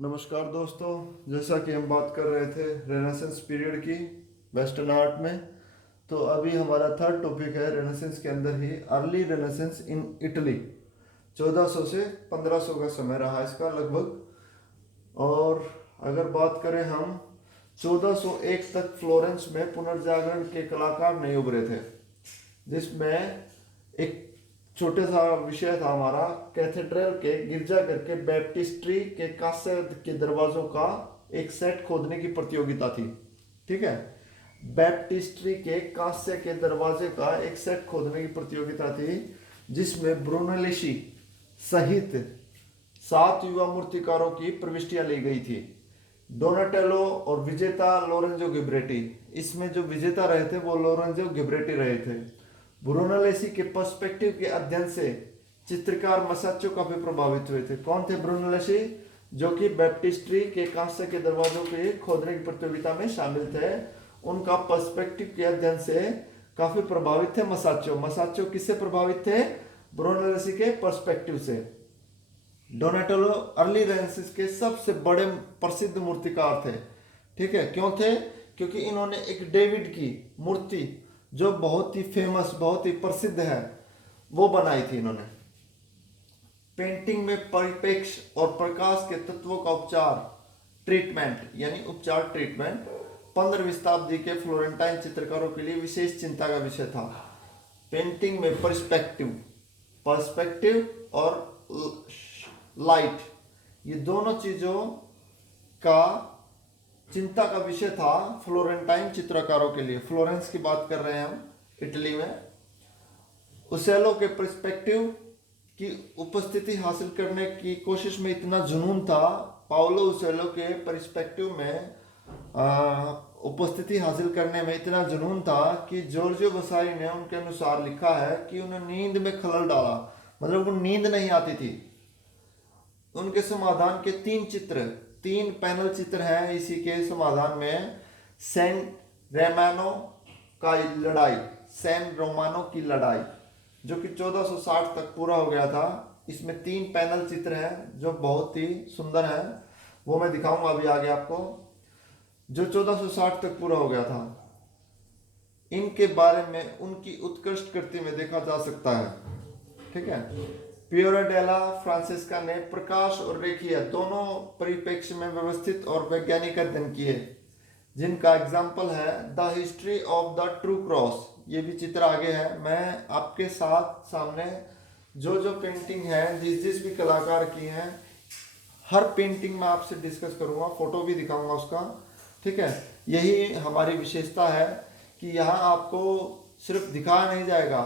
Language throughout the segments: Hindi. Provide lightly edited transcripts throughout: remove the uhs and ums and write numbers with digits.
नमस्कार दोस्तों। जैसा कि हम बात कर रहे थे रेनेसेंस पीरियड की वेस्टर्न आर्ट में, तो अभी हमारा थर्ड टॉपिक है रेनेसेंस के अंदर ही अर्ली रेनेसेंस इन इटली। 1400 से 1500 का समय रहा इसका लगभग। और अगर बात करें हम 1401 तक फ्लोरेंस में पुनर्जागरण के कलाकार नहीं उभरे थे, जिसमें एक छोटे सा विषय था हमारा कैथेड्रल के गिरजाघर के बैप्टिस्ट्री के कांस्य के दरवाजों का एक सेट खोदने की प्रतियोगिता थी। ठीक है, बैप्टिस्ट्री के कांस्य के दरवाजे का एक सेट खोदने की प्रतियोगिता थी, जिसमें ब्रूनलेसी सहित 7 युवा मूर्तिकारों की प्रविष्टियां ली गई थी। डोनाटेलो और विजेता लोरेंजो गिब्रेटी, इसमें जो विजेता रहे थे वो लोरेंजो गिब्रेटी रहे थे। ब्रूनोलेसी के पर्सपेक्टिव के अध्ययन से चित्रकार मसाचो काफी प्रभावित हुए थे। कौन थे ब्रूनोलेसी? जो कि बैप्टिस्ट्री के कांस्य के दरवाजों के खोदने की प्रतियोगिता में शामिल थे। उनका पर्सपेक्टिव के अध्ययन से काफी प्रभावित थे मसाचो। मसाचो किससे प्रभावित थे? ब्रूनोलेसी के पर्सपेक्टिव से। डोनाटेलो अर्ली रेनेसांस के सबसे बड़े प्रसिद्ध मूर्तिकार थे। ठीक है, क्यों थे? क्योंकि इन्होंने एक डेविड की मूर्ति जो बहुत ही फेमस, बहुत ही प्रसिद्ध है, वो बनाई थी इन्होंने। पेंटिंग में परिप्रेक्ष और प्रकाश के तत्वों का उपचार ट्रीटमेंट यानी उपचार ट्रीटमेंट 15वीं शताब्दी के फ्लोरेंटाइन चित्रकारों के लिए विशेष चिंता का विषय था। पेंटिंग में पर्सपेक्टिव और लाइट, ये दोनों चीजों का चिंता का विषय था फ्लोरेंटाइन चित्रकारों के लिए। फ्लोरेंस की बात कर रहे हैं हम, इटली में। उसेलो के पर्सपेक्टिव की उपस्थिति हासिल करने की कोशिश में इतना जुनून था, पाओलो उसेलो के पर्सपेक्टिव में उपस्थिति हासिल करने में इतना जुनून था कि जॉर्जियो वसाई ने उनके अनुसार लिखा है कि उन्हें नींद में खलल डाला, मतलब उनको नींद नहीं आती थी। उनके समाधान के 3 पैनल चित्र हैं इसी के समाधान में। सैन रोमानो का लड़ाई, सैन रोमानो की लड़ाई, जो कि 1460 तक पूरा हो गया था। इसमें 3 पैनल चित्र हैं जो बहुत ही सुंदर हैं, वो मैं दिखाऊंगा अभी आगे आपको, जो 1460 तक पूरा हो गया था। इनके बारे में उनकी उत्कृष्ट कृति में देखा जा सकता है। ठीक है, पियोरो डेला फ्रांसिस्का ने प्रकाश और रेखीय दोनों परिप्रेक्ष्य में व्यवस्थित और वैज्ञानिक अध्ययन किए, जिनका एग्जाम्पल है the history of the true cross. ये भी चित्र आगे है। मैं आपके साथ सामने जो पेंटिंग है, जिस भी कलाकार की हैं, हर पेंटिंग में आपसे डिस्कस करूंगा, फोटो भी दिखाऊंगा उसका। ठीक है, यही हमारी विशेषता है कि यहाँ आपको सिर्फ दिखाया नहीं जाएगा,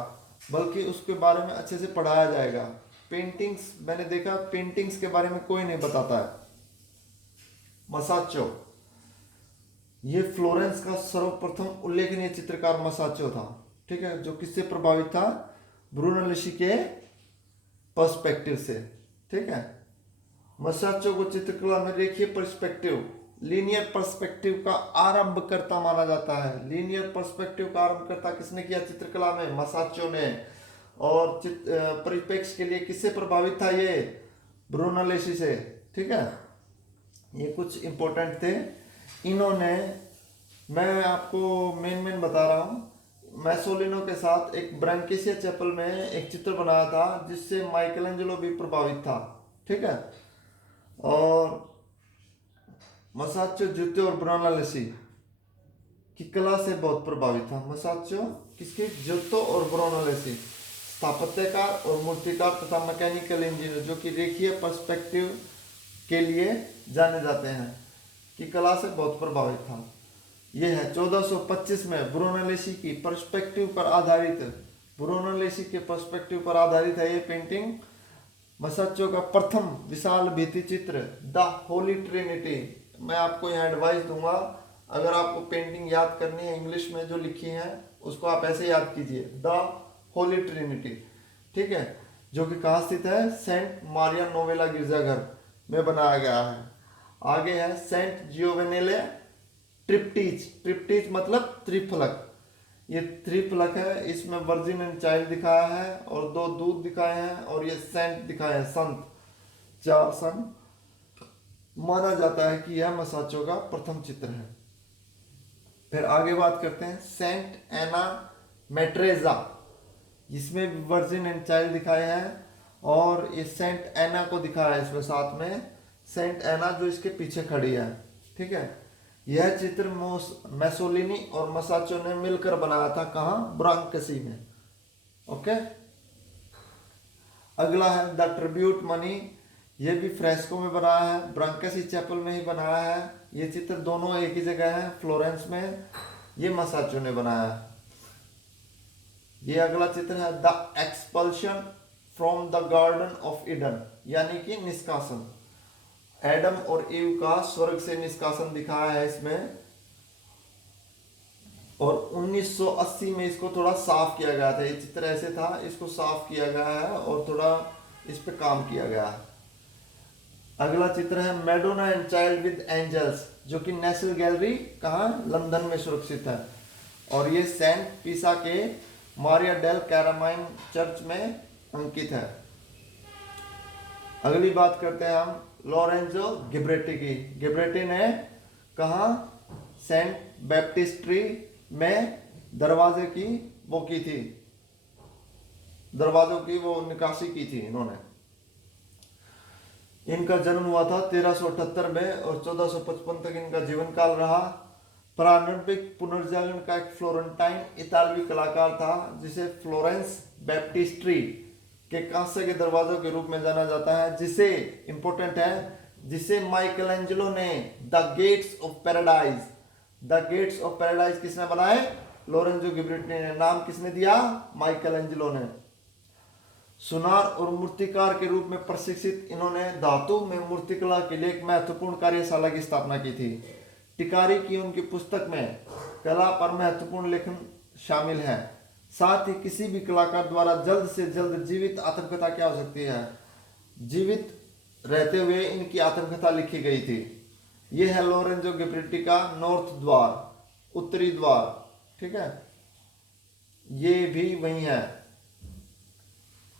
बल्कि उसके बारे में अच्छे से पढ़ाया जाएगा। पेंटिंग्स, मैंने देखा पेंटिंग्स के बारे में कोई नहीं बताता है। मसाचो, ये फ्लोरेंस का सर्वप्रथम उल्लेखनीय चित्रकार मसाचो था। ठीक है, जो किससे प्रभावित था? ब्रूनोलेसी के पर्सपेक्टिव से। ठीक है, मसाचो को चित्रकला में रेखीय पर्सपेक्टिव, लीनियर पर्सपेक्टिव का आरंभकर्ता माना जाता है। लीनियर पर्सपेक्टिव का आरंभकर्ता किसने किया चित्रकला में? मसाचो ने। और परिप्रेक्ष्य के लिए किससे प्रभावित था ये? ब्रूनोलेसी से। ठीक है, ये कुछ इंपॉर्टेंट थे इन्होंने। मैं आपको मेन बता रहा हूँ। मैसोलिनो के साथ एक ब्रांकिसिया चैपल में एक चित्र बनाया था, जिससे माइकलएंजेलो भी प्रभावित था। ठीक है, और मसाचो जूतो और ब्रूनोलेसी की कला से बहुत प्रभावित था। मसाचो किसके? जूतो और ब्रूनोलेसी, स्थापत्यकार और मूर्तिकार तथा मैकेनिकल इंजीनियर, जो कि रेखीय पर्सपेक्टिव के लिए जाने जाते हैं, की कला से बहुत प्रभावित था। यह है 1425 में ब्रूनोलेसी की पर्सपेक्टिव पर आधारित, ब्रूनोलेसी के पर्सपेक्टिव पर आधारित है ये पेंटिंग। मसाचो का प्रथम विशाल भित्ति चित्र द होली ट्रिनिटी। मैं आपको यहाँ एडवाइस दूंगा, अगर आपको पेंटिंग याद करनी है इंग्लिश में जो लिखी है, उसको आप ऐसे याद कीजिए, द होली ट्रिनिटी। ठीक है, जो कि कहाँ स्थित है? सेंट मारिया नोवेला गिरजाघर में बनाया गया है। आगे है सेंट जियोवेनेले ट्रिप्टीज। ट्रिप्टीज मतलब त्रिफलक। ये त्रिफलक है, इसमें वर्जिन एंड चाइल्ड दिखाया है और 2 दूध दिखाए हैं, और ये सेंट दिखाए हैं, संत, 4 संत। माना जाता है कि यह मसाचो का प्रथम चित्र है। फिर आगे बात करते हैं सेंट एना मेट्रेजा, जिसमें वर्जिन एंड चाइल्ड दिखाए हैं, और ये सेंट एना को दिखाया है इसमें साथ में, सेंट एना जो इसके पीछे खड़ी है। ठीक है, यह चित्र मैसोलिनी और मसाचो ने मिलकर बनाया था, कहाँ, ब्रांकसी में। ओके, अगला है द ट्रिब्यूट मनी, ये भी फ्रेस्को में बनाया है, ब्रांकसी चैपल में ही बनाया है। ये चित्र दोनों एक ही जगह है, फ्लोरेंस में, ये मसाचो ने बनाया है। ये अगला चित्र है the expulsion from the garden of Eden, यानी कि निष्कासन, एडम और ईव का स्वर्ग से निष्कासन दिखाया है इसमें। और 1980 में इसको थोड़ा साफ किया गया था, ये चित्र ऐसे था, इसको साफ किया गया है और थोड़ा इस पे काम किया गया है। अगला चित्र है Madonna and child with angels, जो कि नेशनल गैलरी, कहाँ, लंदन में सुरक्षित है, और ये सेंट पीसा के मारिया डेल कैरामाइन चर्च में अंकित है। अगली बात करते हैं हम लोरेंजो गिब्रेटी की। गिब्रेटी ने कहा सेंट बैप्टिस्ट्री में दरवाजे की वो की थी, दरवाजों की वो निकासी की थी इन्होंने। इनका जन्म हुआ था 1378 में और 1455 तक इनका जीवन काल रहा। प्रारंभिक पुनर्जागरण का एक फ्लोरेंटाइन इतालवी कलाकार था, जिसे फ्लोरेंस बैप्टिस्ट्री के कांस्य के दरवाजों के रूप में जाना जाता है, जिसे इंपॉर्टेंट है, जिसे माइकलएंजेलो ने the gates of paradise, the gates of paradise किसने बनाए, लोरेंजो गिब्रेटी ने। नाम किसने दिया, माइकलएंजेलो ने। सुनार और मूर्तिकार के रूप में प्रशिक्षित इन्होंने धातु में मूर्तिकला के लिए एक महत्वपूर्ण कार्यशाला की स्थापना की थी। टिकारी की उनकी पुस्तक में कला पर महत्वपूर्ण लेखन शामिल है। साथ ही किसी भी कलाकार द्वारा जल्द से जल्द जीवित आत्मकथा क्या हो सकती है, जीवित रहते हुए इनकी आत्मकथा लिखी गई थी। यह है लोरेंजो गिब्रेटी का नॉर्थ द्वार, उत्तरी द्वार, ठीक है, ये भी वही है,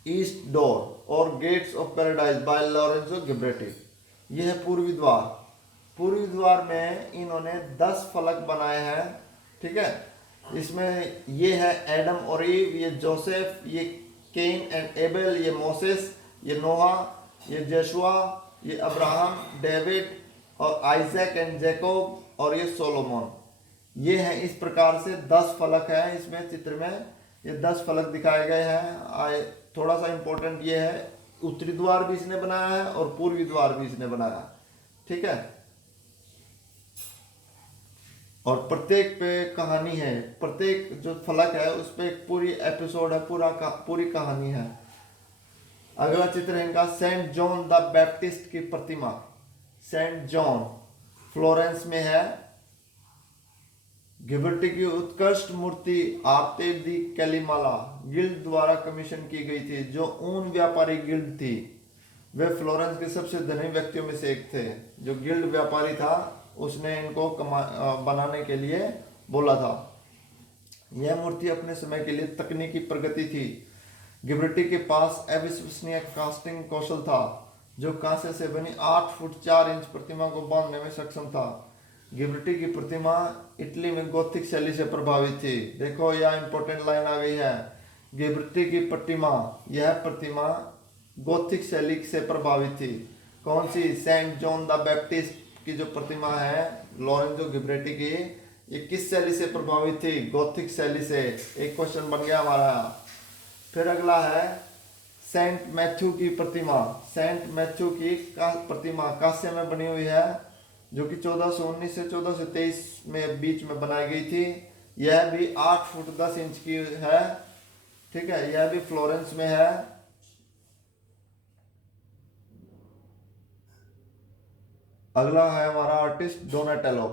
ईस्ट डोर और gates of paradise by Lorenzo Ghiberti. यह है पूर्वी द्वार। पूर्वी द्वार में इन्होंने 10 फलक बनाए हैं, ठीक है। इसमें ये है एडम और ईव, ये जोसेफ, ये केन एंड एबेल, ये मोसेस, ये नोहा, ये जेशुआ, ये अब्राहम, डेविड और आइजैक एंड जैकोब, और ये सोलोमन। ये है इस प्रकार से 10 फलक है इसमें चित्र में, ये 10 फलक दिखाए गए हैं। थोड़ा सा इंपॉर्टेंट ये है, उत्तरी द्वार भी इसने बनाया है और पूर्वी द्वार भी इसने बनाया, ठीक है। और प्रत्येक पे कहानी है, प्रत्येक जो फलक है उस पे एक पूरी एपिसोड है, पूरी कहानी है। अगला चित्र है इनका सेंट जॉन द बैप्टिस्ट की प्रतिमा। सेंट जॉन फ्लोरेंस में है। गिबर्टी की उत्कृष्ट मूर्ति आर्ते दी कैलिमाला गिल्ड द्वारा कमीशन की गई थी, जो ऊन व्यापारी गिल्ड थी। वे फ्लोरेंस के सबसे धनी व्यक्तियों में से एक थे। जो गिल्ड व्यापारी था उसने इनको बनाने के लिए बोला था। यह मूर्ति अपने समय के लिए तकनीकी प्रगति थी। गिब्रेटी के पास अविश्वसनीय कास्टिंग कौशल था, जो कांसे से बनी 8 फुट 4 इंच प्रतिमा को बांधने में सक्षम था। गिब्रेटी की प्रतिमा इटली में गोथिक शैली से प्रभावित थी। देखो यह इंपॉर्टेंट लाइन आ गई है, गिब्रेटी की प्रतिमा, यह प्रतिमा गोथिक शैली से प्रभावित थी। कौन सी, सेंट जॉन द बैप्टिस्ट की जो प्रतिमा है लोरेंजो गिब्रेटी की, ये किस शैली से प्रभावित थी, गोथिक शैली से। एक क्वेश्चन बन गया हमारा। फिर अगला है सेंट मैथ्यू की प्रतिमा। सेंट मैथ्यू की प्रतिमा कांस्य में बनी हुई है, जो कि 1419 से 1423 में बीच में बनाई गई थी। यह भी 8 फुट 10 इंच की है, ठीक है। यह भी फ्लोरेंस में है। अगला है हमारा आर्टिस्ट डोनाटेलो।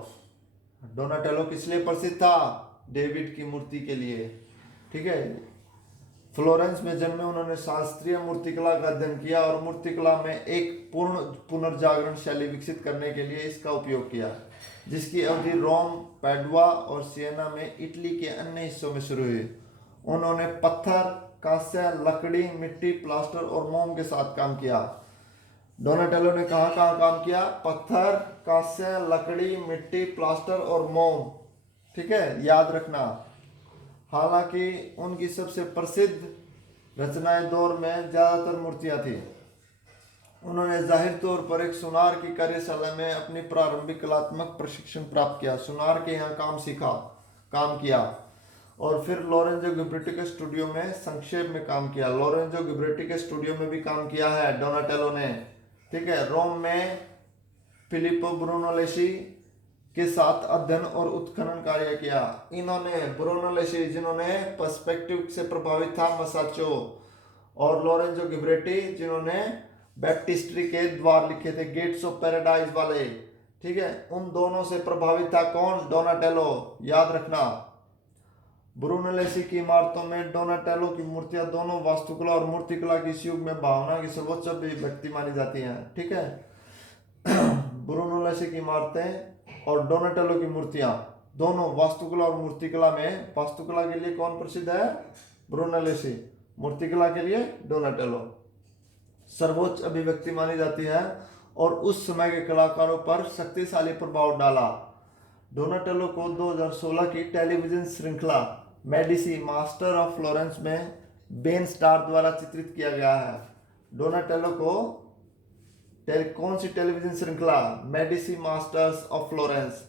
डोनाटेलो किस लिए प्रसिद्ध था, डेविड की मूर्ति के लिए, ठीक है। फ्लोरेंस में जन्मे उन्होंने शास्त्रीय मूर्तिकला का अध्ययन किया और मूर्तिकला में एक पूर्ण पुनर्जागरण शैली विकसित करने के लिए इसका उपयोग किया, जिसकी अवधि रोम, पैडुआ और सियना में इटली के अन्य हिस्सों में शुरू हुई। उन्होंने पत्थर, कांस्य, लकड़ी, मिट्टी, प्लास्टर और मोम के साथ काम किया। डोनाटेलो ने कहाँ कहाँ काम किया? पत्थर, कांस्य, लकड़ी, मिट्टी, प्लास्टर और मोम। ठीक है, याद रखना। हालांकि उनकी सबसे प्रसिद्ध रचनाएं दौर में ज्यादातर मूर्तियां थी। उन्होंने जाहिर तौर पर एक सुनार की कार्यशाला में अपनी प्रारंभिक कलात्मक प्रशिक्षण प्राप्त किया, सुनार के यहाँ काम किया, और फिर लोरेंजो गिब्रेटी के स्टूडियो में संक्षेप में काम किया। लोरेंजो गिब्रेटी के स्टूडियो में भी काम किया है डोनाटेलो ने। ठीक है, रोम में फिलिप्पो ब्रूनोलेसी के साथ अध्ययन और उत्खनन कार्य किया। इन्होंने ब्रूनोलेसी, जिन्होंने पर्सपेक्टिव से प्रभावित था मसाचो, और लोरेंजो गिब्रेटी, जिन्होंने बैप्टिस्ट्री के द्वार लिखे थे, गेट्स ऑफ पैराडाइज वाले। ठीक है, उन दोनों से प्रभावित था कौन? डोनाटेलो। याद रखना। ब्रूनोलेसी की इमारतों में डोनाटेलो की मूर्तियां दोनों वास्तुकला और मूर्तिकला की इस युग में भावना की सर्वोच्च अभिव्यक्ति मानी जाती हैं। ठीक है, ब्रूनोलेसी की इमारतें और डोनाटेलो की मूर्तियां दोनों वास्तुकला और मूर्तिकला में, वास्तुकला के लिए कौन प्रसिद्ध है? ब्रूनोलेसी। मूर्तिकला के लिए डोनाटेलो। सर्वोच्च अभिव्यक्ति मानी जाती है और उस समय के कलाकारों पर शक्तिशाली प्रभाव डाला। डोनाटेलो को 2016 की टेलीविजन श्रृंखला मेडिसी मास्टर ऑफ फ्लोरेंस में बेन स्टार द्वारा चित्रित किया गया है। डोनाटेलो को कौन सी टेलीविजन श्रृंखला? मेडिसी मास्टर्स ऑफ फ्लोरेंस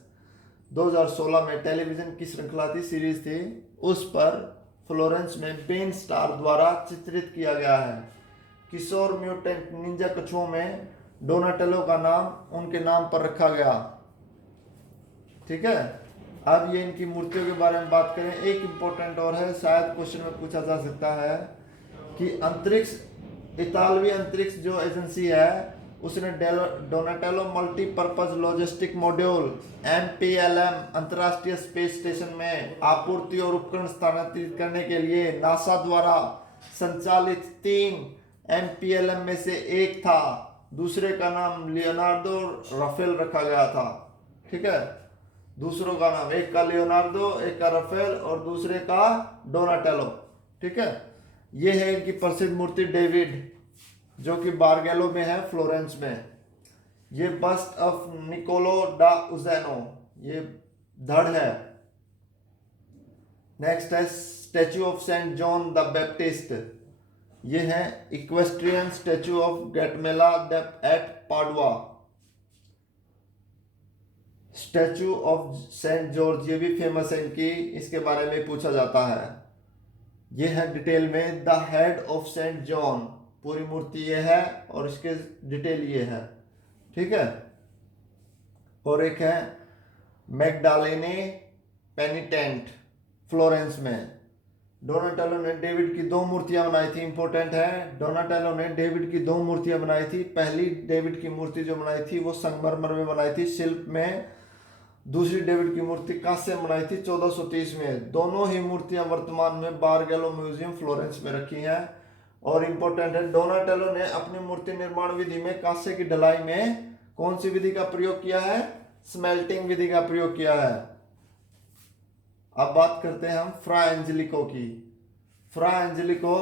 2016 में टेलीविजन की श्रृंखला थी, सीरीज थी, उस पर फ्लोरेंस में बेन स्टार द्वारा चित्रित किया गया है। किशोर म्यूटेंट निंजा कछुओं में डोनाटेलो का नाम उनके नाम पर रखा गया। ठीक है, अब ये इनकी मूर्तियों के बारे में बात करें। एक इंपॉर्टेंट और है, शायद क्वेश्चन में पूछा जा सकता है कि इतालवी अंतरिक्ष जो एजेंसी है, उसने Donatello multipurpose logistic module MPLM अंतर्राष्ट्रीय स्पेस स्टेशन में आपूर्ति और उपकरण स्थानांतरित करने के लिए नासा द्वारा संचालित 3 MPLM में से एक था। दूसरे का नाम लियोनार्डो राफेल रखा गया था। ठीक है, दूसरों का नाम, एक का लियोनार्डो, एक का राफेल और दूसरे का डोनाटेलो। ठीक है, ये है इनकी प्रसिद्ध मूर्ति डेविड, जो कि बारगेलो में है, फ्लोरेंस में। ये बस्ट ऑफ निकोलो डा उजेनो, ये धड़ है। नेक्स्ट है statue of Saint John the Baptist, ये है equestrian statue of Gattamelata at Padua. Statue of Saint George, ये भी फेमस है इनकी, इसके बारे में पूछा जाता है। ये है डिटेल में the head of Saint John, पूरी मूर्ति ये है और इसके डिटेल ये है। ठीक है, और एक है मैगडालेने पेनिटेंट, फ्लोरेंस में। डोनाटेलो ने डेविड की 2 मूर्तियां बनाई थी। इंपॉर्टेंट है, डोनाटेलो ने डेविड की 2 मूर्तियां बनाई थी। पहली डेविड की मूर्ति जो बनाई थी वो संगमरमर में बनाई थी, शिल्प में। दूसरी डेविड की मूर्ति कांस्य में बनाई थी 1430 में। दोनों ही मूर्तियां वर्तमान में बारगेलो म्यूजियम फ्लोरेंस में रखी हैं। और इंपॉर्टेंट है, डोनाटेलो ने अपनी मूर्ति निर्माण विधि में कांस्य की ढलाई में कौन सी विधि का प्रयोग किया है? स्मेल्टिंग विधि का प्रयोग किया है। अब बात करते हैं हम फ्रा एंजेलिको की। फ्रा एंजेलिको